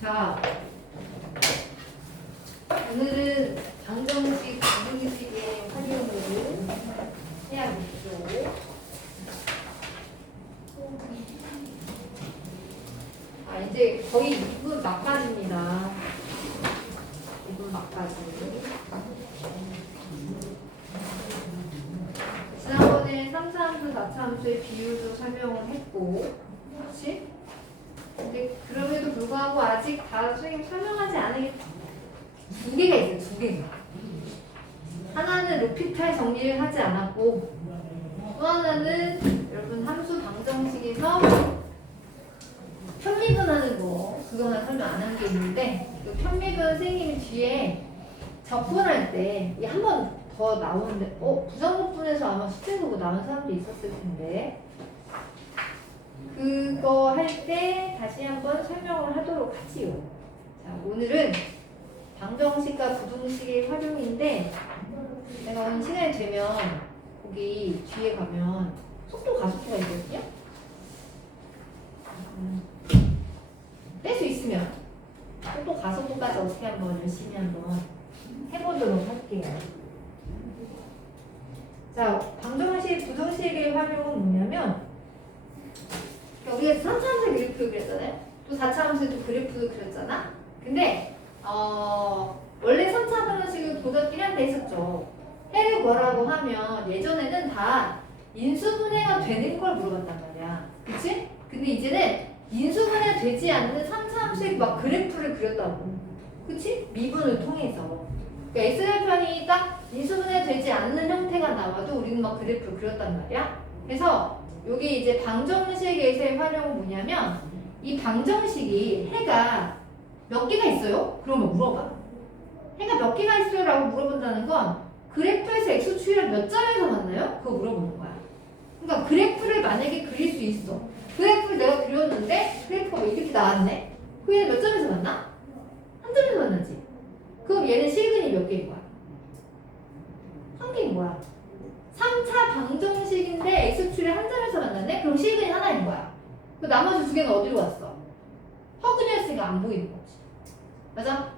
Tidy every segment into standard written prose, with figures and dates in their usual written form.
자, 오늘은 방정식, 부등식의 활용을 해야겠죠. 이제 거의 2분 막바지입니다. 2분 막바지. 지난번에 3차 함수, 4차 함수의 비율도 설명을 했고, 그렇지? 근데 그럼에도 불구하고 아직 다 선생님 설명하지 않은 게 두 개가 있어요. 두 개가. 하나는 루피탈 정리를 하지 않았고, 또 하나는 여러분 함수 방정식에서 편미분하는 거, 그거는 설명 안 한 게 있는데, 그 편미분 선생님이 뒤에 접근할 때 한 번 더 나오는데, 부정급분에서 아마 숙제 보고 나온 사람도 있었을 텐데, 그거 할 때 다시 한번 설명을 하도록 하지요. 자, 오늘은 방정식과 부등식의 활용인데, 내가 오늘 시간이 되면 거기 뒤에 가면 속도 가속도가 있거든요. 뺄 수 있으면 속도 가속도까지 어떻게 한번 열심히 한번 해보도록 할게요. 자, 방정식, 부등식의 활용은 뭐냐면, 우리가 3차 함수 그래프 그렸잖아요. 또 4차 함수도 그래프도 그렸잖아. 근데 원래 3차 방정식을 보던 한때 했었죠. 해를 구하라고 하면 예전에는 다 인수분해가 되는 걸 물어봤단 말이야. 그치? 근데 이제는 인수분해가 되지 않는 3차 함수의 막 그래프를 그렸다고. 그치? 미분을 통해서. 그러니까 x절편이 딱 인수분해가 되지 않는 형태가 나와도 우리는 막 그래프를 그렸단 말이야. 그래서 여기 이제 방정식에서의 활용은 뭐냐면, 이 방정식이 해가 몇 개가 있어요? 그러면 물어봐. 해가 몇 개가 있어요? 라고 물어본다는 건 그래프에서 x축이랑 몇 점에서 만나요? 그거 물어보는 거야. 그러니까 그래프를 만약에 그릴 수 있어. 그래프를 내가 그렸는데 그래프가 왜 이렇게 나왔네? 그 얘는 몇 점에서 만나? 한 점에서 만나지. 그럼 얘는 실근이 몇 개인 거야? 한 개인 거야. 3차 방정식인데 x축이 한 점에서 만났네? 그럼 실근이 하나인 거야. 그 나머지 두 개는 어디로 갔어? 허근이었으니까 안 보이는 거지. 맞아?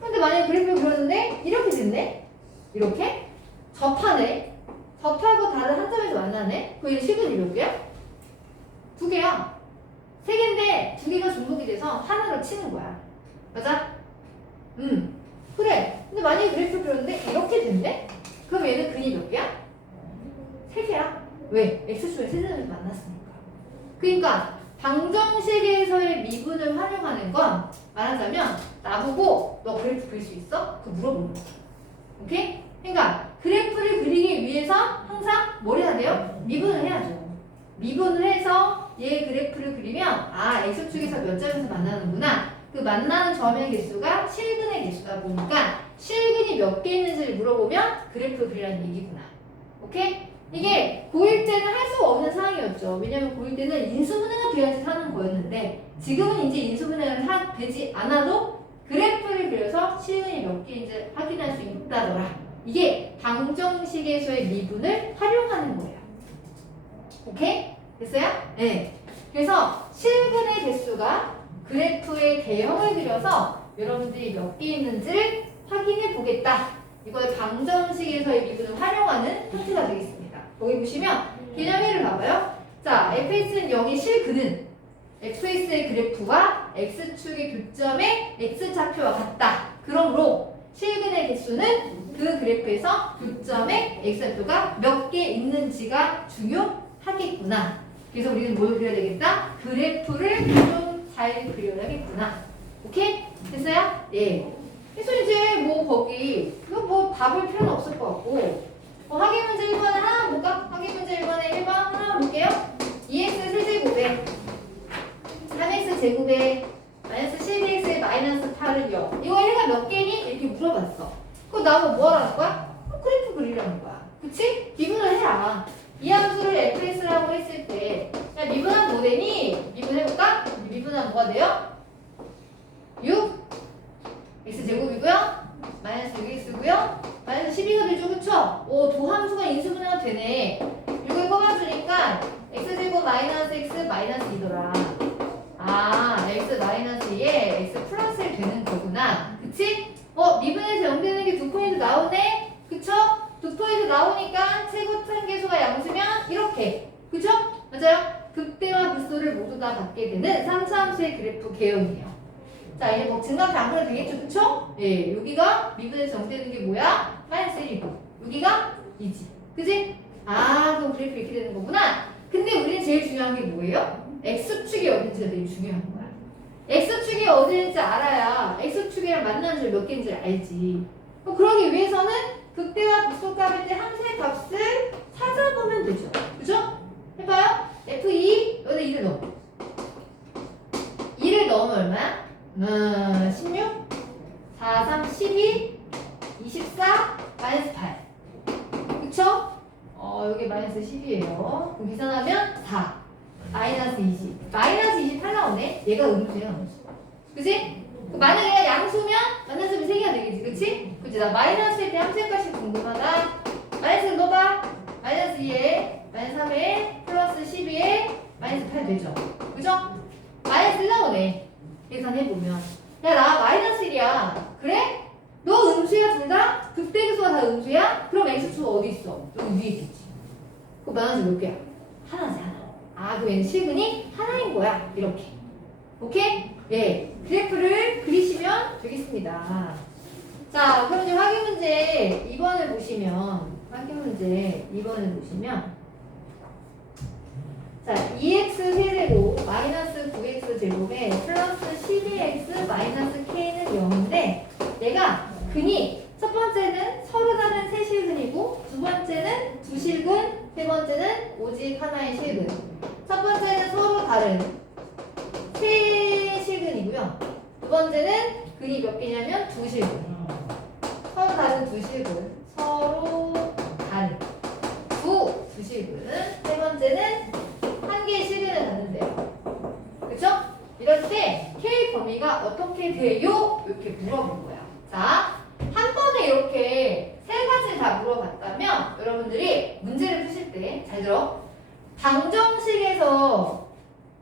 근데 만약에 그래프를 그렸는데 이렇게 됐네? 이렇게? 접하네? 접하고 다른 한 점에서 만나네? 그럼 실근이 몇 개야? 두 개야. 세 개인데 두 개가 중복이 돼서 하나로 치는 거야. 맞아? 그래. 근데 만약에 그래프를 그렸는데 이렇게 됐네? 그럼 얘는 근이 몇 개야? 세 개야. 왜? x축에 세 점에서 만났으니까. 그러니까 방정식에서의 미분을 활용하는 건 말하자면 나보고 너 그래프 그릴 수 있어? 그거 물어보는 거야. 오케이? 그러니까 그래프를 그리기 위해서 항상 뭘 해야 돼요? 미분을 해야죠. 미분을 해서 얘 그래프를 그리면 x축에서 몇 점에서 만나는구나. 그 만나는 점의 개수가 실근의 개수다 보니까 실근이 몇 개 있는지를 물어보면 그래프를 그리라는 얘기구나. 오케이? 이게 고1 때는 할 수 없는 상황이었죠. 왜냐면 고1 때는 인수분해가 돼야지 사는 거였는데 지금은 이제 인수분해가 되지 않아도 그래프를 그려서 실근이 몇 개인지 확인할 수 있다더라. 이게 방정식에서의 미분을 활용하는 거예요. 오케이? 됐어요? 네. 그래서 실근의 개수가 그래프의 대형을 그려서 여러분들이 몇 개 있는지를 확인해 보겠다. 이걸 방정식에서의 미분을 활용하는 형태가 되겠습니다. 여기 보시면 개념 1을 봐봐요. 자, fx는 0의 실근은 fx의 그래프와 x축의 교점의 x좌표와 같다. 그러므로 실근의 개수는 그 그래프에서 교점의 x좌표가 몇 개 있는지가 중요하겠구나. 그래서 우리는 뭘 그려야 되겠다? 그래프를 좀 잘 그려야겠구나. 오케이? 됐어요? 예. 그래서 이제 거기 이거 답을 필요는 없을 것 같고, 항해문제 1번에 하나 볼까? 항해문제 1번에 1번 하나 볼게요. 2x 세제곱에 3x 제곱에 마이너스 12x 마이너스 8은 0. 이거 해가 몇 개니? 이렇게 물어봤어. 그거 나보고 뭐 하라는 거야? 그래프 그리라는 거야. 그치? 미분을 해라. 이 함수를 fx라고 했을 때, 야, 미분하면 뭐 되니? 미분해볼까? 미분하면 뭐가 돼요? 6 x제곱이고요. 마이너스 6x고요. 마이너스 12가 되죠. 그쵸? 도함수가 인수분해가 되네. 이걸 뽑아주니까 x제곱 마이너스 x 마이너스 2더라. x 마이너스 2에 x 플러스 그치? 미분에서 0 되는 게 2포인트 나오네? 그쵸? 2포인트 나오니까 최고 상계수가 양수면 이렇게. 그쵸? 맞아요? 극대와 극소를 모두 다 갖게 되는 상수함수의 그래프 개형이에요. 자, 이제 뭐 증가표 안 그래도 되겠죠? 그쵸? 예, 여기가 미분에서 0 되는 게 뭐야? 마이너스 1이고 여기가 2지. 그치? 아, 그럼 그래프 이렇게 되는 거구나. 근데 우리는 제일 중요한 게 뭐예요? X축이 어딘지가 되게 중요한 거야. X축이 어딘지 알아야 X축이랑 만나는 줄 몇 개인지 알지. 그러기 위해서는 극대와 극소값일 때 함수의 값을 찾아보면 되죠. 그죠? 해봐요. F2, 여기다 2를 넣어. 2를 넣으면 얼마야? 16, 4, 3, 12, 24, 마이너스 8. 그쵸? 여기 마이너스 10이에요. 그럼 계산하면 4. 마이너스 20. 마이너스 28 나오네? 얘가 음수야, 음수. 그치? 만약에 얘가 양수면 마이너스 3개가 되겠지, 그치? 그치? 나 마이너스일 때 함수의 값이 궁금하다. 마이너스 넣어봐. 마이너스 2에, 마이너스 3에, 플러스 12에, 마이너스 8 되죠? 그죠? 마이너스 1 나오네. 계산해보면. 야, 나 마이너스 1이야. 그래? 너 음수야, 둘 다? 극대극소가 다 음수야? 그럼 X축 어디 있어? 여기 위에 있겠지. 그럼 마이너스 몇 개야? 하나지, 하나. 아, 그럼 얘는 실근이 하나인 거야. 이렇게. 오케이? 예. 그래프를 그리시면 되겠습니다. 자, 그럼 이제 확인 문제 2번을 보시면, 자, 2x 세제곱 마이너스 9x 제곱에 플러스 12x 마이너스 k는 0인데, 내가 근이 첫 번째는 서로 다른 세 실근이고, 두 번째는 두 실근, 세 번째는 오직 하나의 실근. 첫 번째는 서로 다른 세 실근이고요. 두 번째는 근이 몇 개냐면 두 실근. 서로 다른 두 실근. 서로 다른 두 실근. 세 번째는 한 개의 실근을 갖는데요. 그쵸? 이럴 때 K 범위가 어떻게 돼요? 이렇게 물어본 거야. 자, 한 번에 이렇게 세 가지를 다 물어봤다면 여러분들이 문제를 푸실 때 잘 들어. 방정식에서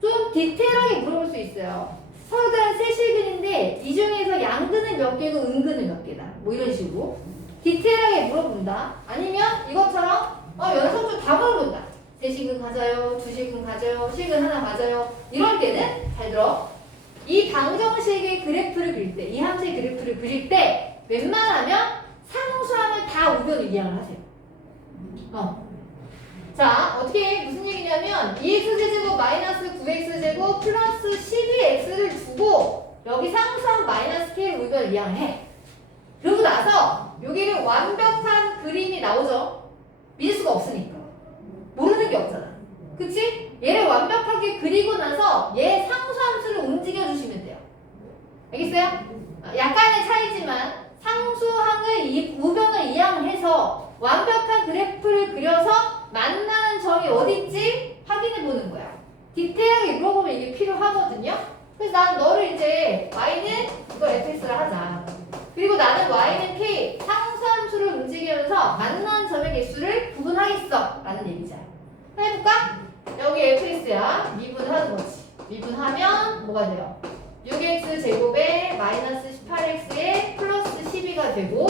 좀 디테일하게 물어볼 수 있어요. 서로 다른 세 실근인데 이 중에서 양근은 몇 개고 음근은 몇 개다. 뭐 이런 식으로 디테일하게 물어본다. 아니면 이것처럼 연속으로 다 물어본다. 세 실근 가져요, 두 실근 가져요, 실근 하나 가져요. 이럴 때는 잘 들어. 이 방정식의 그래프를 그릴 때, 이 함수의 그래프를 그릴 때 웬만하면 상수함을 다 우변을 이해를 하세요. 자, 어떻게 무슨 얘기냐면 2x제곱 마이너스 9x제곱 플러스 12x를 두고 여기 상수함 마이너스 k를 우변을 이해를 해. 그러고 나서 여기는 완벽한 그림이 나오죠. 믿을 수가 없으니까. 모르는 게 없잖아. 그치? 얘를 완벽하게 그리고 나서 얘 상수함수를 움직여주시면 돼요. 알겠어요? 약간의 차이지만 상수항을 우변을 이항해서 완벽한 그래프를 그려서 만나는 점이 어딨지? 확인해 보는 거야. 디테일하게 물어보면 이게 필요하거든요. 그래서 나는 너를 이제 y는 이걸 fx를 하자. 그리고 나는 y는 k 상수함수를 움직이면서 만나는 점의 개수를 구분하겠어 라는 얘기죠. 해볼까? 여기 fx야. 미분하는 거지. 미분하면 뭐가 돼요? 6x 제곱에 마이너스 18x에 플러스 12가 되고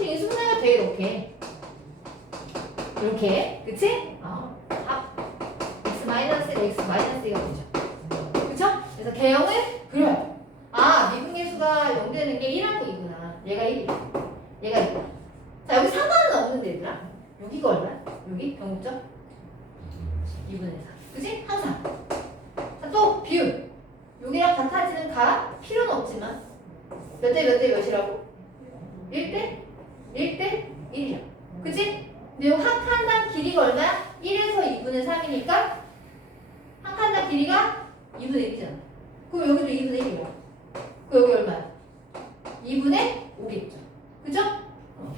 이 순서가 돼 이렇게. 이렇게. 그치? x 마이너스 x 마이너스 2가 되죠. 그쵸? 그래서 개형을 그려요. 아, 미분계수가 0 되는 게 1하고 2구나. 얘가 1이야. 얘가 2야. 자, 여기 상관은 없는데 얘들아. 여기가 얼마야? 여기 병점 2분의 4. 그치? 항상. 자, 또 비율. 여기랑 같아지는 가 필요는 없지만 몇 대 몇 대 몇이라고? 1대 1대 1이야. 그치? 근데 한 칸당 길이가 얼마야? 1에서 2분의 3이니까 한 칸당 길이가 2분의 1이잖아. 그럼 여기도 2분의 1이야. 그럼 여기 얼마야? 2분의 5겠죠. 그죠?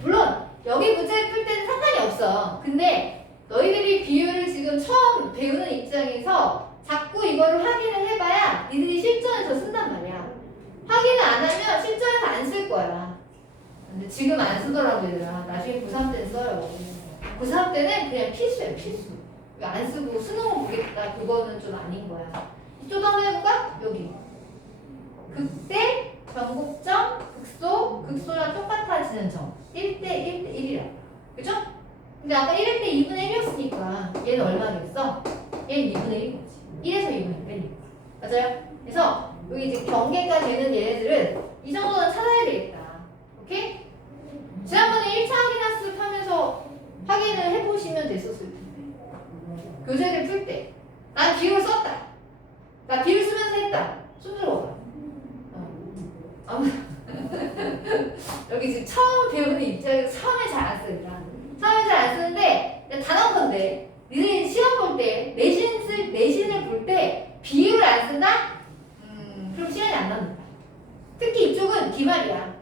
물론 여기 문제를 풀 때는 상관이 없어. 근데 너희들이 비율을 지금 처음 배우는 입장에서 자꾸 이거를 확인을 해봐야 니들이 실전에서 쓴단 말이야. 확인을 안 하면 실전에서 안 쓸 거야. 근데 지금 안 쓰더라도 얘들아. 나중에 고3 때는 써요. 고3 때는 그냥 필수예요, 필수. 왜 안 쓰고 수능을 보겠다. 그거는 좀 아닌 거야. 이쪽 한번 해볼까? 여기. 극대, 변곡점, 극소, 아까 1일 때 2분의 1이었으니까 얘는 얼마겠어? 얘는 2분의 1인 거지. 1에서 2분의 1이니까. 맞아요? 그래서 여기 이제 경계가 되는 얘네들은 이 정도는 찾아야 되겠다. 오케이? 지난번에 1차 확인학습 하면서 확인을 해보시면 됐었을 텐데. 교재를 풀 때. 난 비율을 썼다. 나 비율 쓰면서 했다. 손 들어봐. 여기 지금 처음 배우는 입장에서 처음에 잘 안 쓰니까. 처음에 잘 안 쓰는데 단한 건데 니들이 시험 볼 때 내신을 볼 때 비율을 안 쓴다? 그럼 시간이 안 남는다. 특히 이쪽은 기말이야.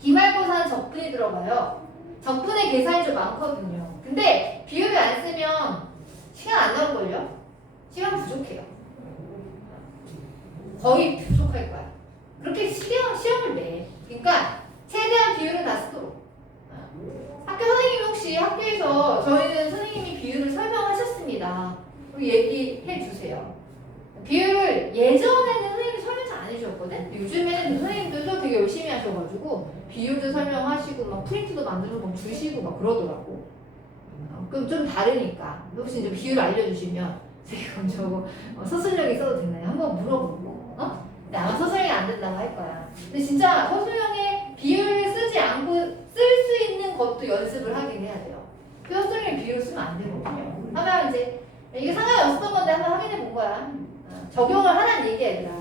기말고사는 적분이 들어가요. 적분의 계산이 좀 많거든요. 근데 비율을 안 쓰면 시간 안 나올걸요? 시간 부족해요. 거의 부족할 거야. 그렇게 시험을 내. 그러니까 최대한 비율은 다 쓰도록. 학교 선생님 혹시 학교에서 저희는 선생님이 비율을 설명하셨습니다. 얘기해 주세요. 비율을 예전에는 선생님이 설명 잘 안 해주셨거든? 요즘에는 선생님들도 되게 열심히 하셔가지고 비율도 설명하시고 막 프린트도 만들어서 막 주시고 막 그러더라고. 그럼 좀 다르니까 혹시 이제 비율 알려주시면 제가 저거 서술형이 써도 되나요? 한번 물어보고 근데 아마 서술형이 안 된다고 할 거야. 근데 진짜 서술형에 비율을 쓰지 않고 쓸 수 있는 것도 연습을 하긴 해야 돼요. 그 서술형에 비율을 쓰면 안 되거든요. 하면 이제 이게 상관이 없었던 건데 한번 확인해 본 거야. 적용을 하라는 얘기야 얘들아.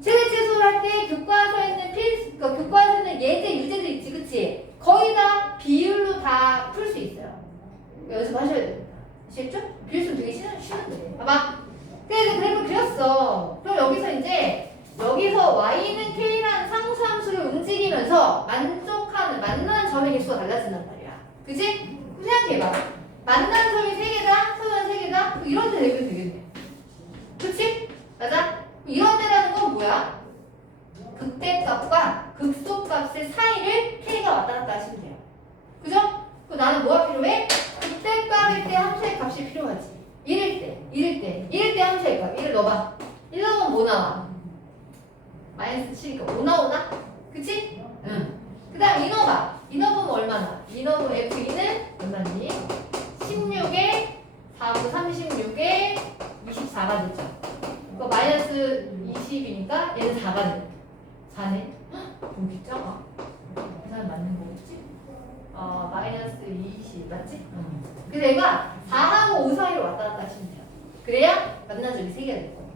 최대 최소를 할 때 교과서에 있는 교과서에 있는 예제 유제들 있지 그치? 거의 다 비율로 다 풀 수 있어요. 연습하셔야 됩니다. 아시겠죠? 비율 쓰면 되게 쉬운데 봐봐. 그래서 그래프 그렸어. 그럼 여기서 y는 k라는 상수함수를 움직이면서 만나는 점의 개수가 달라진단 말이야. 그치? 생각해봐. 만나는 점이 3개다, 서면 3개다? 이런 데 되면 되겠네. 그치? 맞아? 이런 데라는 건 뭐야? 극대값과 극소값의 사이를 k가 왔다 갔다 하시면 돼요. 그죠? 그럼 나는 뭐가 필요해? 극대값일 때 함수의 값이 필요하지. 1일 때 함수의 값. 1을 넣어봐. 1 넣으면 뭐 나와? 마이너스 7이니까 5 나오나? 그치? 응. 그 다음 인어봐. 인어보면 얼마나? 인어보 F2는 얼마니? 16에 4분 36에 24가 됐죠. 그거 마이너스 20이니까 얘는 4가 돼. 4네. 여기 작아. 계산 맞는 거겠지? 마이너스 20 맞지? 그래서 얘가 4하고 5 사이로 왔다 갔다 하시면 돼요. 그래야 만난 점이 3개가 될 거예요.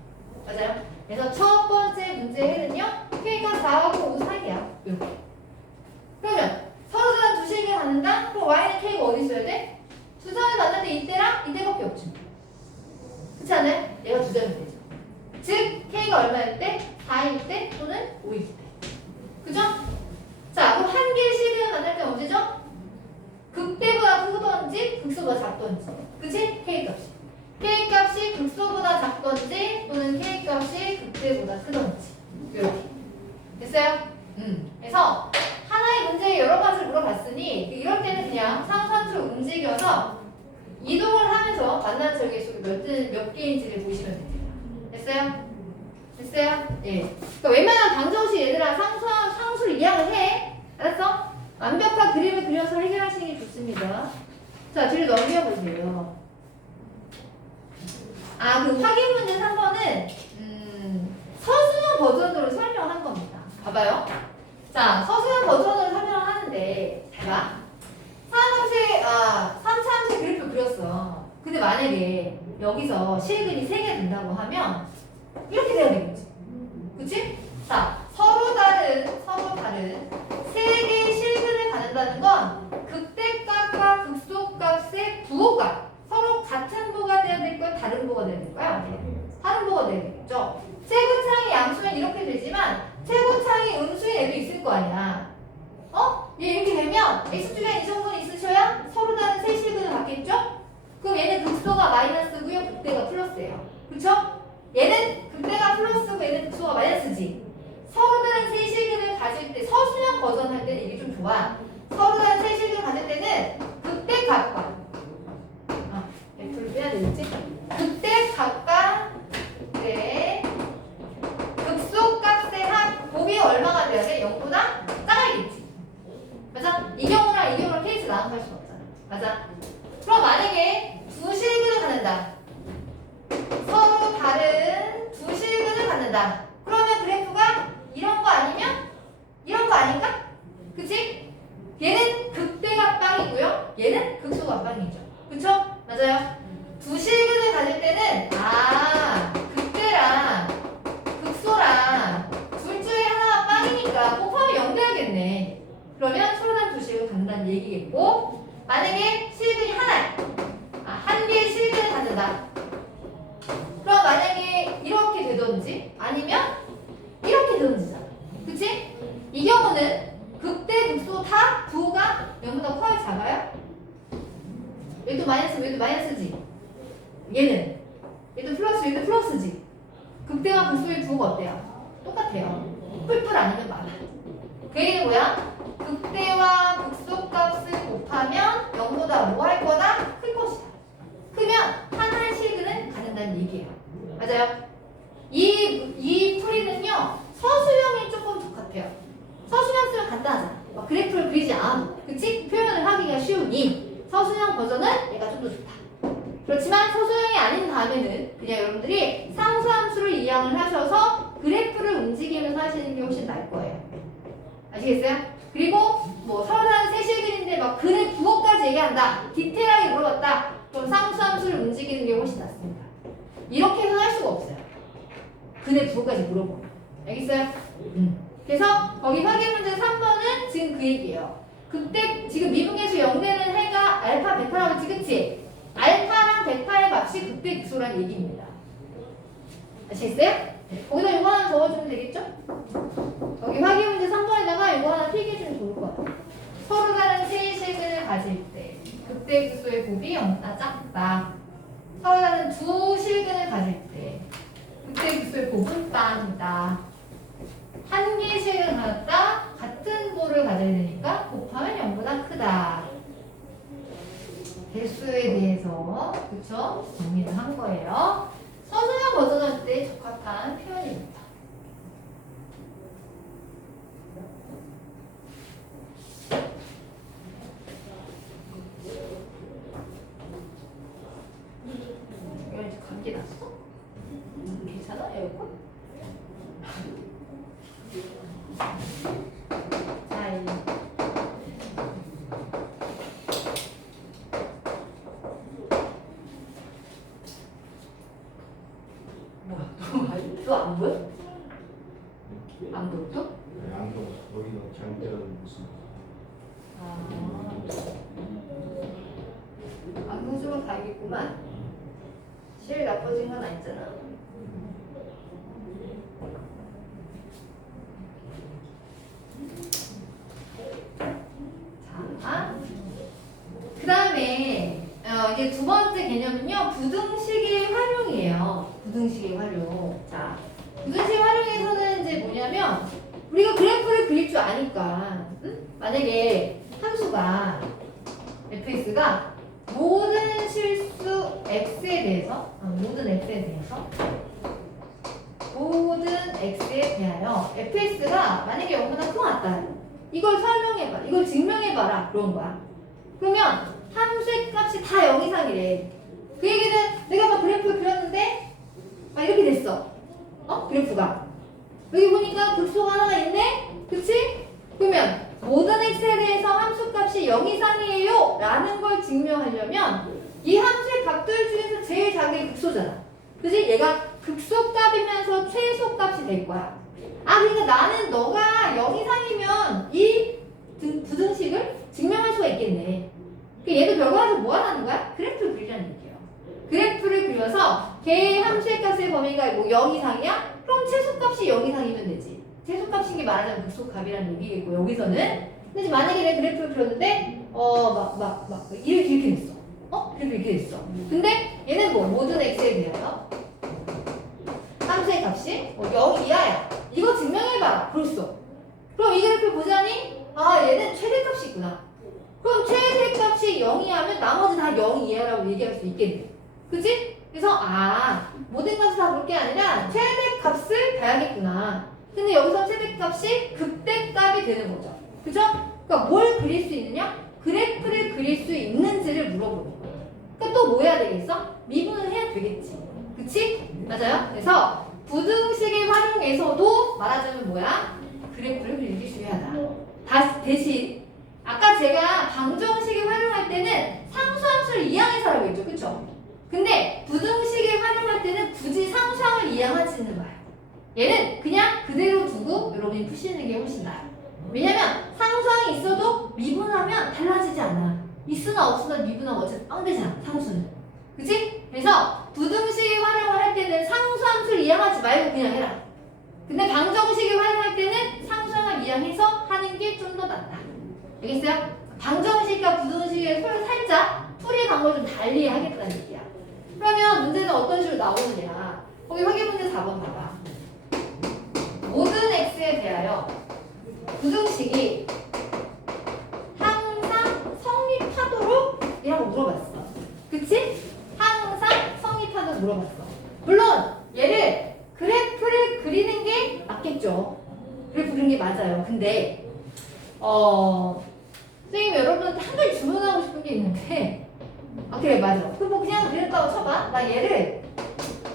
맞아요? 그래서 첫 번째 문제 해는요. K가 4하고 5 사이야. 이렇게. 그러면 서로 다 두 실게 갖는다? 그럼 Y는 K가 어디 있어야 돼? 두 점을 갖는데 이때랑 이때밖에 없죠. 그렇지 않아요? 얘가 두 점이 되죠. 즉 K가 얼마일 때? 4일 때 또는 5일 때. 그죠? 자, 그럼 한 개의 실계를 만날 때 언제죠? 극대보다 크던지 극소보다 작던지. 그치? K값이. K값이 극소보다 작던지 또는 K값이 극대보다 크던지. 이렇게. 됐어요? 그래서 하나의 문제에 여러 가지를 물어봤으니 이럴 때는 그냥 상수함수를 움직여서 이동을 하면서 만나는 절개수가 몇 개인지를 보시면 됩니다. 됐어요? 됐어요? 예. 그러니까 웬만한 방정식 얘들아 상수를 이해를 해. 알았어? 완벽한 그림을 그려서 해결하시는 게 좋습니다. 자, 뒤로 넘겨보세요. 그 확인 문제 3번은 서술형 버전으로 설명한 겁니다. 봐봐요. 자, 서술형 버전으로 설명하는데 잘 봐. 3차 함수의 그래프 그렸어. 근데 만약에 여기서 실근이 3개 된다고 하면 이렇게 돼야 되겠지. 그치? 자, 서로 다른 3개의 실근을 갖는다는 건 극대값과 극소값의 부호가 서로 같은 부호가 돼야 될 거야? 다른 부호가 돼야 될 거야? 다른 부호가 돼야 되겠죠? 최고차항이 양수면 이렇게 되지만 최고차항이 음수인 애도 있을 거 아니야. 얘 이렇게 되면 x축에 이 정도는 있으셔야 서로 다른 세 실근을 갖겠죠? 그럼 얘는 극소가 마이너스고요, 극대가 플러스예요. 그쵸? 얘는 극대가 플러스고 얘는 극소가 마이너스지. 서로 다른 세 실근을 가질 때 서술형 버전 할 때는 이게 좀 좋아. 서로 다른 세 실근을 가질 때는 극대값과 F를 빼야 되겠지? 극대값과 극소값의 곱이 얼마가 돼야 돼? 0보다 작아야겠지. 맞아? 이 경우랑 케이스 나눠서 할 수 없잖아. 맞아? 갖는다. 그러면 그래프가 이런 거 아니면 이런 거 아닌가? 그치? 얘는 극대가 빵이고요. 얘는 극소가 빵이죠. 그쵸? 맞아요. 두 실근을 가질 때는 극대랑 극소랑 둘 중에 하나가 빵이니까 곱하면 0 돼야겠네. 그러면 서로 다른 두 실근 갖는다는 얘기겠고, 만약에 실근이 하나야. 한 개의 실근을 갖는다. 그럼 만약에 이렇게 되던지 아니면 이렇게 되던지잖아. 그치? 이 경우는 극대, 극소 다 부호가 0보다 커요? 작아요? 얘도 마이너스, 얘도 마이너스지? 얘도 플러스, 얘도 플러스지? 극대와 극소의 부호가 어때요? 똑같아요. 뿔뿔 아니면 많아. 그 얘기는 뭐야? 극대와 극소 값을 곱하면 0보다 뭐 할 거다? 클 것이다. 크면 하나의 실근은 갖는다는 얘기예요. 맞아요? 이 풀이는요, 서술형이 조금 똑같아요. 서술형 쓰면 간단하잖아. 막 그래프를 그리지 않아도. 그치? 표현을 하기가 쉬우니 서술형 버전은 얘가 좀 더 좋다. 그렇지만 서술형이 아닌 다음에는 그냥 여러분들이 상수함수를 이용을 하셔서 그래프를 움직이면서 하시는 게 훨씬 나을 거예요. 아시겠어요? 그리고 뭐 서로 다른 세실근인데 막 근의 부호까지 얘기한다. 디테일하게 물어봤다. 그럼 상수함수를 움직이는 게 훨씬 낫습니다. 이렇게 해서 할 수가 없어요. 근의 부호까지 물어보면. 알겠어요? 그래서 거기 확인 문제 3번은 지금 그 얘기예요. 그때 지금 미분계수 0되는 해가 알파, 베타라고 했지, 그치? 알파랑 베타의 값이 극대 극소라는 얘기입니다. 아시겠어요? 네. 거기다 이거 하나 적어주면 되겠죠? 여기 확인 문제 3번에다가 이거 하나 필기해주면 좋을 것 같아요. 서로 다른 세실근을 가질 때 극대 극소의 곱이 0보다 작다. 서로 다른 두 실근을 가질 때 극대 극소의 곱은 빵이다. 한 개의 실근을 가졌다. 같은 부호를 가져야 되니까 곱하면 0보다 크다. 개수에 대해서 그쵸? 정리를 한 거예요. 서술형 버전할 때 적합한 표현입니다. 이거 이제 감기 났어? 괜찮아? 에어컨? 자, 뭐야? 또 안 보여? 안 보여 또? 네, 안 보여. 여기가 잘못되는 무슨. 안경 쓰면 가야겠구만. 실 나빠진 건 아니잖아. 자, 그 다음에 이제 두 번째 개념은요, 부등식의 활용이에요. 부등식의 활용. 자, 부등식 활용에서는 이제 뭐냐면 우리가 그래프를 그릴 줄 아니까, 만약에 함수가 fx가 모든 실수 x에 대해서, 모든 x에 대하여 fx가 만약에 0보다 큰 것 같다. 이걸 설명해봐. 이걸 증명해봐라. 그런 거야. 그러면 함수의 값이 다 0 이상이래. 그 얘기는 내가 막 그래프를 그렸는데 막 이렇게 됐어. 그래프가. 여기 보니까 극소가 하나가 있네? 그치? 그러면 모든 x에 대해서 함수 값이 0 이상이에요 라는 걸 증명하려면 이 함수의 값들 중에서 제일 작은 게 극소잖아. 그치? 얘가 극소값이면서 최소값이 될 거야. 그러니까 나는 너가 0 이상이면 이 부등식을 증명할 수가 있겠네. 얘도 결과적으로 뭐 하라는 거야? 그래프를 그리라는 얘기예요. 그래프를 그려서 걔의 함수의 값의 범위가 뭐 0 이상이야? 그럼 최소값이 0 이상이면 되지. 최소값인 게 말하자면 극소값이라는 얘기겠고, 여기서는. 근데 만약에 내가 그래프를 그렸는데 이렇게 됐어. 그래프 이렇게 됐어. 근데 얘는 뭐 모든 x에 대하여 함수의 값이 0 이하야. 이거 증명해봐라. 그랬어. 그럼 이 그래프를 보자니 얘는 최대값이 있구나. 그럼 최대값이 0 이하면 나머지 다 0 이하라고 얘기할 수 있겠네. 그치? 그래서 모든 값을 다 볼 게 아니라 최대값을 봐야겠구나. 근데 여기서 최대값이 극대값이 되는 거죠. 그죠? 그러니까 뭘 그릴 수 있느냐? 그래프를 그릴 수 있는지를 물어보는 거예요. 그러니까 또 뭐 해야 되겠어? 미분을 해야 되겠지. 그치? 맞아요? 그래서 부등식의 활용 상수형에서도 말하자면 뭐야? 그래프를 그리기 중요하다. 대신 아까 제가 방정식을 활용할 때는 상수함수를 이항해서 하라고 했죠. 그쵸? 근데 부등식을 활용할 때는 굳이 상수함을 이항하지는 마요. 얘는 그냥 그대로 두고 여러분이 푸시는 게 훨씬 나아요. 왜냐면 상수항이 있어도 미분하면 달라지지 않아. 있으나 없으나 미분하면 어차피 빵되잖아. 상수는. 그치? 그래서 부등식을 활용을 할 때는 상수함수를 이항하지 말고 그냥 해라. 근데 방정식을 활용할 때는 상수함을 이항해서 하는 게 좀 더 낫다. 알겠어요? 방정식과 부등식의 서로 살짝 풀이 방법을 좀 달리 하겠다는 얘기야. 그러면 문제는 어떤 식으로 나오느냐. 거기 확인 문제 4번 봐봐. 모든 x에 대하여 부등식이 항상 성립하도록 이라고 물어봤어. 그치? 항상 성립하도록 물어봤어. 물론 얘를 그래프를 그리는 게 맞겠죠. 그래프 그리는 게 맞아요. 근데 선생님 여러분한테 한 가지 주문하고 싶은 게 있는데 그래 맞아. 그럼 그냥 그렸다고 쳐봐. 나 얘를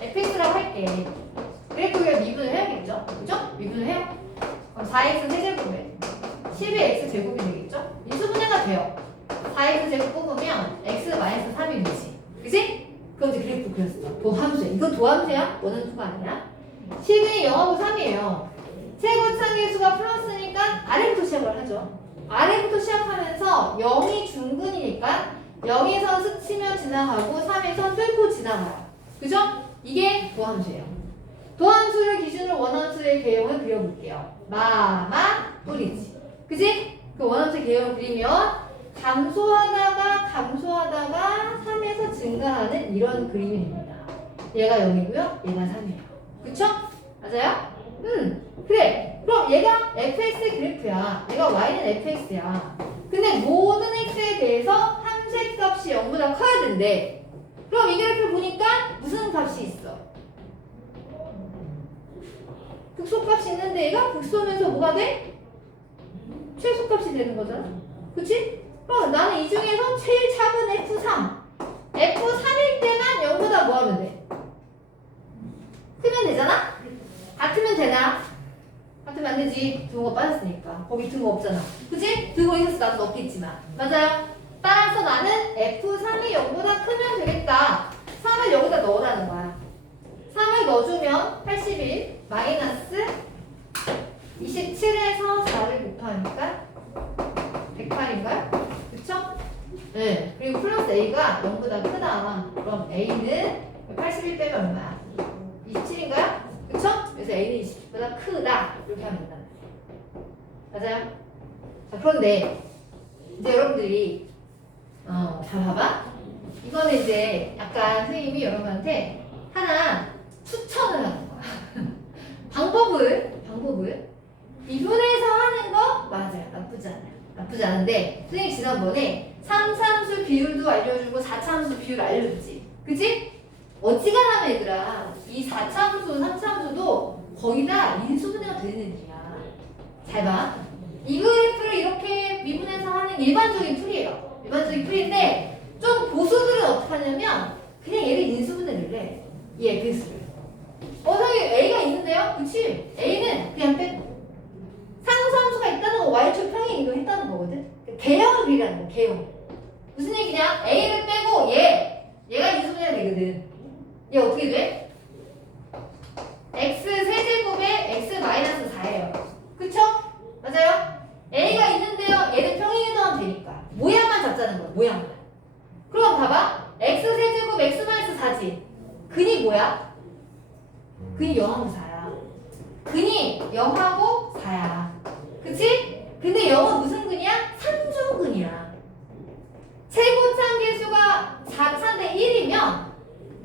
fx라고 할게. 그래프가 미분을 해야겠죠? 그죠? 미분을 해요. 그럼 4x 세제곱에 12x 제곱이 되겠죠? 인수분해가 돼요. 4x 제곱 뽑으면 x 마이너스 3이 되지. 그치? 그럼 이제 그래프 그렸어. 도함수야. 이건 도함수야? 원함수가 아니야? 12이 0하고 3이에요. 최고차계수가 플러스니까 아래부터 시작을 하죠. 아래부터 시작하면서 0이 중근이니까 0에서 스치며 지나가고 3에서 뚫고 지나가요. 그죠? 이게 도함수예요. 도함수를 기준으로 원함수의 개형을 그려볼게요. 뿌리지. 그지? 그 원함수의 개형을 그리면 감소하다가 3에서 증가하는 이런 그림이 됩니다. 얘가 0이고요. 얘가 3이에요. 그쵸? 맞아요? 그래. 그럼 얘가 fx의 그래프야. 얘가 y는 fx야. 근데 모든 x에 대해서 함수의 값이 0보다 커야 된대. 그럼 이 그래프를 보니까 무슨 값이 있어? 극소값이 있는데 얘가 극소면서 뭐가 돼? 최소값이 되는 거잖아. 그치? 그럼 나는 이 중에서 제일 작은 F3. F3일 때만 0보다 뭐 하면 돼? 크면 되잖아? 같으면 되나? 같으면 안 되지. 등호가 빠졌으니까. 거기 등호 없잖아. 그치? 등호 있어서 나도 없겠지만. 맞아요? 따라서 나는 F3이 0보다 크면 되겠다. 3을 여기다 넣으라는 거야. 3을 넣어주면 81 마이너스 27에서 4를 곱하니까 108인가요? 그쵸? 네. 그리고 플러스 A가 0보다 크다. 그럼 A는 81 빼면 얼마야? 27인가요? 그쵸? 그래서 A는 20보다 크다. 이렇게 하면 된다. 맞아요? 자, 그런데 이제 여러분들이 자 봐봐. 이거는 이제 약간 선생님이 여러분한테 하나 추천을 하는 거야. 방법을 미분해서 하는 거 맞아요. 나쁘지 않아요. 나쁘지 않은데 선생님 지난번에 3차함수 비율도 알려주고 4차함수 비율 알려줬지. 그치? 어지간하면 얘들아 이 4차함수, 3차함수도 거의 다 인수분해가 되는 애들이야. 잘 봐. 이 그래프를 이렇게 미분해서 하는 일반적인 풀이에요. 일반적인 풀인데 좀 고수들은 어떻게 하냐면 그냥 얘를 인수분해를 해. 이 fx를. 저기 a가 있는데요? 그치? a는 그냥 빼고 상수함수가 있다는 거 y축 평행 이동했다는 거거든? 개형을 그리라는 거, 개형. 무슨 얘기냐? a를 빼고 얘가 인수분해가 되거든. 얘 어떻게 돼? x 세제곱에 x 마이너스 4예요. 그쵸? 맞아요? a가 있는데요. 얘를 평행 이동하면 되니까 모양만 잡자는 거야. 모양만. 그럼 봐봐. x 세제곱 x 마이너스 4지. 근이 뭐야? 근이 0하고 4야. 근이 0하고 4야. 그치? 근데 0은 무슨 근이야? 3중근이야. 최고차함계수가 4차인데 1이면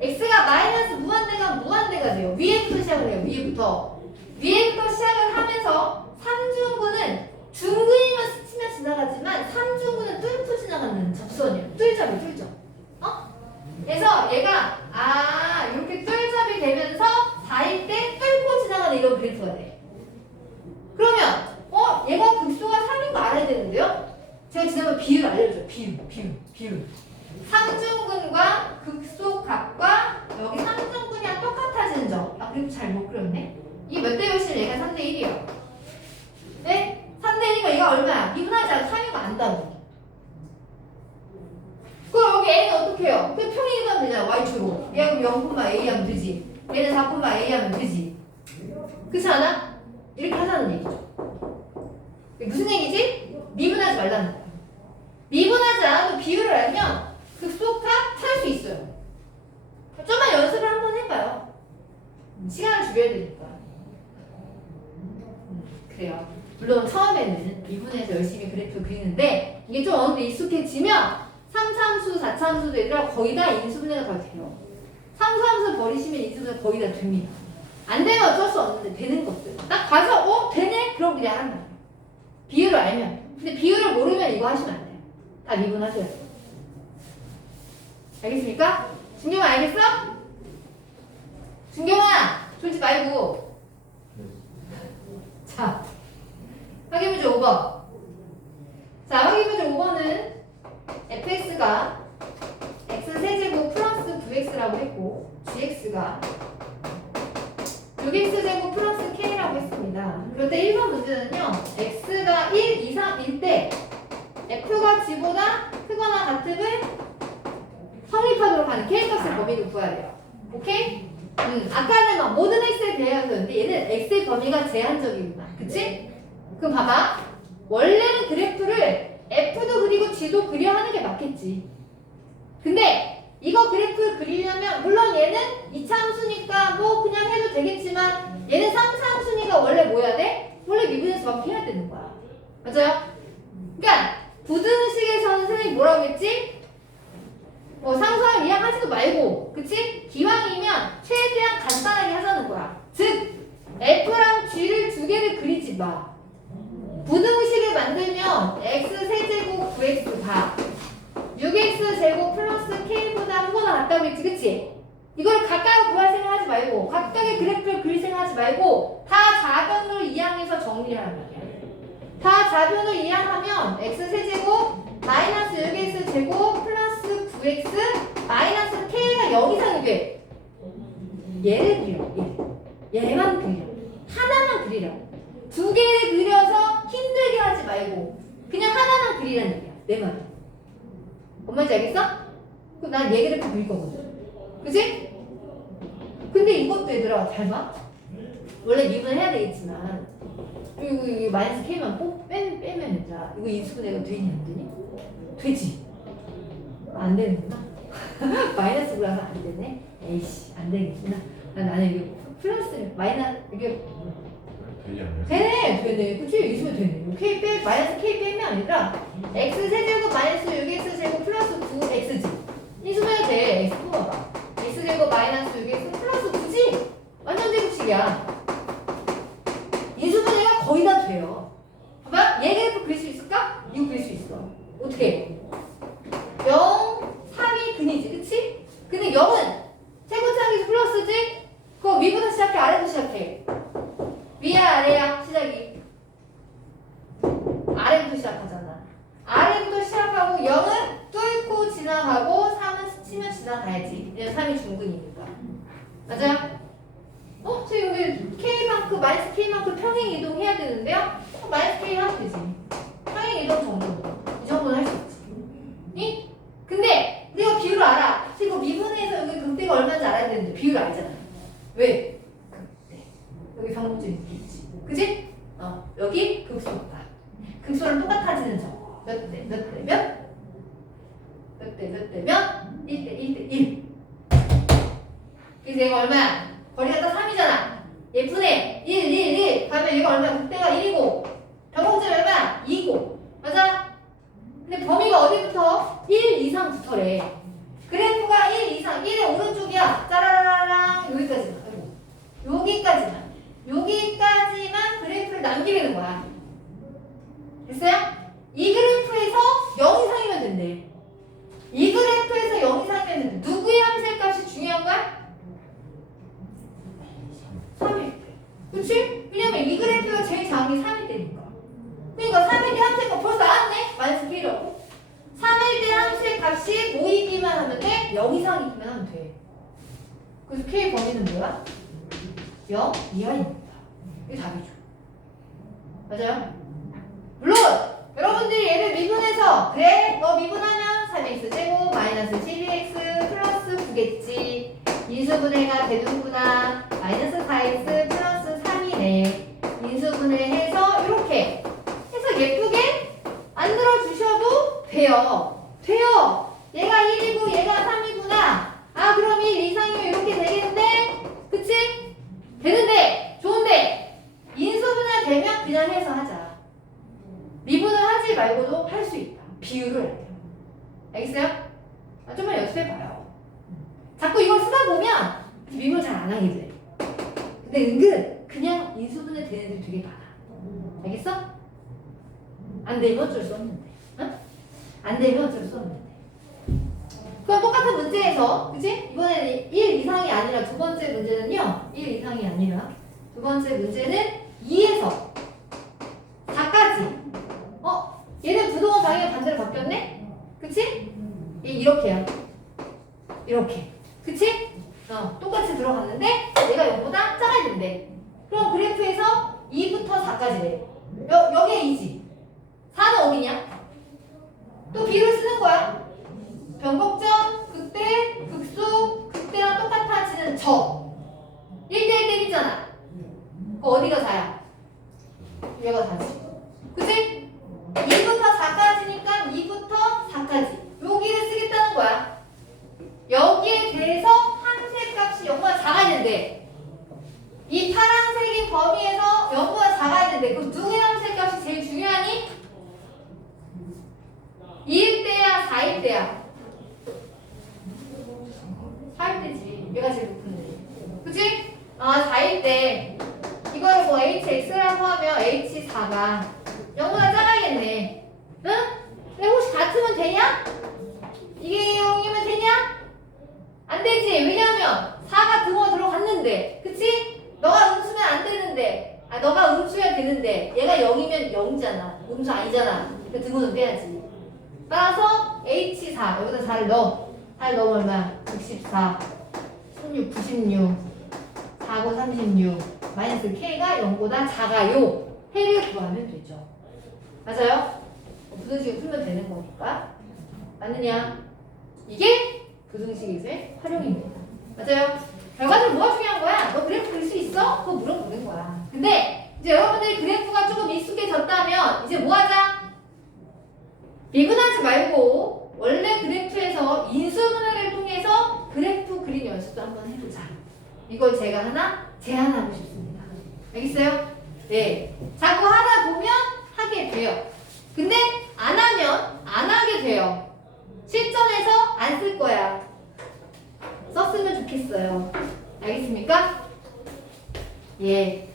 x가 마이너스 무한대가 돼요. 위에부터 시작을 해요. 위에부터 시작을 하면서 3중근은 중근이면 스치며 지나가지만 3중근은 뚫고 지나가는 접선이에요. 뚫잡이. 그래서 얘가 이렇게 뚫잡이 되면서 4일 때 뚫고 지나가는 이런 그래프가 돼. 그러면 얘가 극소가 3인 거 알아야 되는데요? 제가 지난번 비율 알려줘요. 비율. 3중근과 극소값과 여기 3중근이랑 똑같아지는 점. 그래프 잘 못 그렸네. 이게 몇 대 몇이 그렇지 않아? 이렇게 하자는 얘기죠. 무슨 얘기지? 미분하지 말라는 거야. 미분하지 않아도 비율을 알면 극소값 찾을 수 있어요. 좀만 연습을 한번 해봐요. 시간을 줄여야 되니까. 그래요. 물론 처음에는 미분해서 열심히 그래프 그리는데 이게 좀 어느 정도 익숙해지면 3차함수, 4차함수도 얘들아 거의 다 인수분해가 다 돼요. 3차함수 버리시면 인수분해 거의 다 됩니다. 안 되면 어쩔 수 없는데 되는 것들. 딱 봐서 되네? 그럼 그냥 하는 거예요. 비율을 알면. 근데 비율을 모르면 이거 하시면 안 돼요. 다 미분하세요. 알겠습니까? 준경아 알겠어? 준경아 졸지 말고. 자, 확인문제 5번. 자, 확인문제 5번은 fx가 x세제곱 플러스 9x라고 했고 gx가 6x제곱 플러스 k라고 했습니다. 그럴 때 1번 문제는요. x가 1 이상일 때 f가 g보다 크거나 같음을 성립하도록 하는 k값의 범위를 구해야 돼요. 오케이? 아까는 막 모든 x에 대해서였는데 얘는 x의 범위가 제한적이구나. 그치? 그럼 봐봐. 원래는 그래프를 f도 그리고 g도 그려 하는 게 맞겠지. 근데 이거 그래프를 그리려면 물론 얘는 2차 함수니까 뭐 그냥 해도 되겠지만 얘는 3차 함수니까 원래 뭐 해야 돼? 원래 미분해서 막 해야 되는 거야. 맞아요? 그러니까 부등식에서는 선생님이 뭐라고 했지? 상수함 이해하지도 말고, 그치? 기왕이면 최대한 간단하게 하자는 거야. 즉, F랑 G를 두 개를 그리지 마. 부등식을 만들면 X세제곱 9X가 6X제곱 플러스 K보다 크거나 같다고 했지, 그치? 이걸 각각을 구할 생각하지 말고, 각각의 그래프를 그릴 생각하지 말고, 다 좌변으로 이항해서 정리를 하는 말이야. 다 좌변으로 이항하면 X세제곱 마이너스 6X제곱 플러스 9X 마이너스 K가 0 이상이 돼. 얘를 그려. 얘만 그려. 하나만 그리라. 두 개를 그려서 힘들게 하지 말고 그냥 하나만 그리라는 얘기야. 내 말이. 뭔 말인지 알겠어? 그럼 난 얘 그래프 그릴 거거든. 그치? 근데 이것도 얘들아 잘 봐. 원래 미분을 해야 되겠지만 이거 마이너스 K만 빼면 얘들아 이거 인수분해가 되니 안 되니? 되지. 안 되는구나. 마이너스 구하면 안 되네. 에이씨 안 되겠구나. 나는 이게 플러스 마이너스 이게 되지 않아요? 되네. 그치? 있으면 되네. 마이너스 K 빼면 아니라 X 세제곱 마이너스 6X 제곱 플러스 9X지. 인수분해가 돼. X 뽑아봐. X 제곱 마이너스 6X 플러스 9지? 완전 제곱식이야. 인수분해가 거의 다 돼요. 봐봐. 얘 그래프 그릴 수 있을까? 이거 그릴 수 있어. 어떻게? 0, 3이 근이지. 그치? 근데 0은 세고차항에서 플러스지? 그거 위부터 시작해? 아래부터 시작해? 위야 아래야 시작이? 아래부터 시작하잖아. 아래부터 시작하고 0은 뚫고 지나가고 3은 스치면 지나가야지. 왜냐면 3이 중근이니까. 맞아요? 지금 여기 K만큼 마이너스 K만큼 평행 이동해야 되는데요? 마이너스 K 하면 되지. 평행 이동 정도. 이 정도는 할 수 있지. 이? 근데 우리가 비율을 알아. 지금 미분해서 여기 극대가 얼마인지 알아야 되는데 비율을 알잖아. 왜? 여기 방법적인 있지. 그지? 여기 극소다. 극소랑 똑같아지는 점. 몇 대 몇? 몇 대 몇? 1대 1대 1. 그래서 얘가 얼마야? 거리가 딱 3이잖아. 얘분의 1 가면 얘가 얼마야? 극대가 1이고 변곡점 얼마야? 2고. 맞아? 근데 범위가 어디부터? 1 이상부터래. 그래프가 1 이상, 1의 오른쪽이야. 짜라라랑 여기까지만. 여기까지만 그래프를 남기려는 거야. 됐어요? 이 그래프에서 0 이상이면 된대. 이 그래프에서 0 이상이면 된대. 누구의 함수의 값이 중요한 거야? 3일 때. 그치? 왜냐면 이 그래프가 제일 작은 게 3일 때니까. 그러니까 3일 때 함수의 값 벌써 나왔네? 마이너스 K라고. 3일 때 함수의 값이 모이기만 하면 돼? 0 이상이기만 하면 돼. 그래서 K 범위는 뭐야? 0 이하입니다. 이게 답이죠. 맞아요? 물론 여러분들이 얘를 미분해서 그래? 너 미분하면 3x제곱 마이너스 12x 플러스 9겠지. 인수분해가 되는구나. 마이너스 4x 플러스 3이네. 인수분해 해서 이렇게 해서 예쁘게 만들어 주셔도 돼요. 돼요. 얘가 1이고 얘가 3이구나. 아 그럼 1 이상이면 이렇게 되겠는데? 그치? 되는데 좋은데 인수분해 되면 그냥 해서 하자. 미분을 하지 말고도 할 수 있다. 비율을 할 때. 알겠어요? 아, 좀만 연습해봐요. 자꾸 이걸 쓰다 보면 미분 잘 안 하게 돼. 근데 은근 그냥 인수분해 되는 애들 되게 많아. 알겠어? 안 되면 어쩔 수 없는데. 응? 안 되면 어쩔 수 없는데. 그럼 똑같은 문제에서, 그치? 이번에는 1 이상이 아니라 두 번째 문제는요. 1 이상이 아니라 두 번째 문제는 2에서 4까지. 얘는 부동원 방향이 반대로 바뀌었네? 그치? 얘 이렇게야. 이렇게. 그치? 똑같이 들어갔는데 얘가 0보다 작아야 된대. 그럼 그래프에서 2부터 4까지래. 여기에 2지. 4는 어디냐? 또 B를 쓰는 거야. 변곡점, 극대, 극소, 극대랑 똑같아지는 저. 1대1 대비잖아. 어디가 4야? 얘가 4지. 그치? 2부터 4까지니까 2부터 4까지. 여기를 쓰겠다는 거야. 여기에 대해서 항색 값이 0보다 작아야 된대. 이 파란색인 범위에서 0보다 작아야 된대. 그럼 누구의 함색 값이 제일 중요하니? 2일 때야 4일 때야? 4일 때지. 얘가 제일 높은데. 그치? 4일 때 이걸 뭐 hx라고 하면 h4가 0보다 작아야겠네. 응? 근데 혹시 같으면 되냐? 이게 0이면 되냐? 안 되지. 왜냐하면 4가 등호가 들어갔는데. 그치? 너가 음수면 안 되는데. 너가 음수면 되는데. 얘가 0이면 0이잖아. 음수 아니잖아. 그 등호는 빼야지. 따라서 H4. 여기다 4를 넣어. 4를 넣으면 얼마야? 64. 16, 96. 4고 36. 마이너스 K가 0보다 작아요. 해를 구하면 되죠. 맞아요? 부등식을 풀면 되는 거니까. 맞느냐? 이게 부등식의 활용입니다. 맞아요? 결과적으로 뭐가 중요한 거야? 너 그래프 그릴 수 있어? 그거 물어보는 거야. 근데 이제 여러분들이 그래프가 조금 익숙해졌다면 이제 뭐 하자? 미분하지 말고 원래 그래프에서 인수분해를 통해서 그래프 그림 연습도 한번 해보자. 이걸 제가 하나 제안하고 싶습니다. 알겠어요? 네. 자꾸 하다 보면 하게 돼요. 근데 안 하면 안 하게 돼요. 실전에서 안 쓸 거야. 썼으면 좋겠어요. 알겠습니까? 예.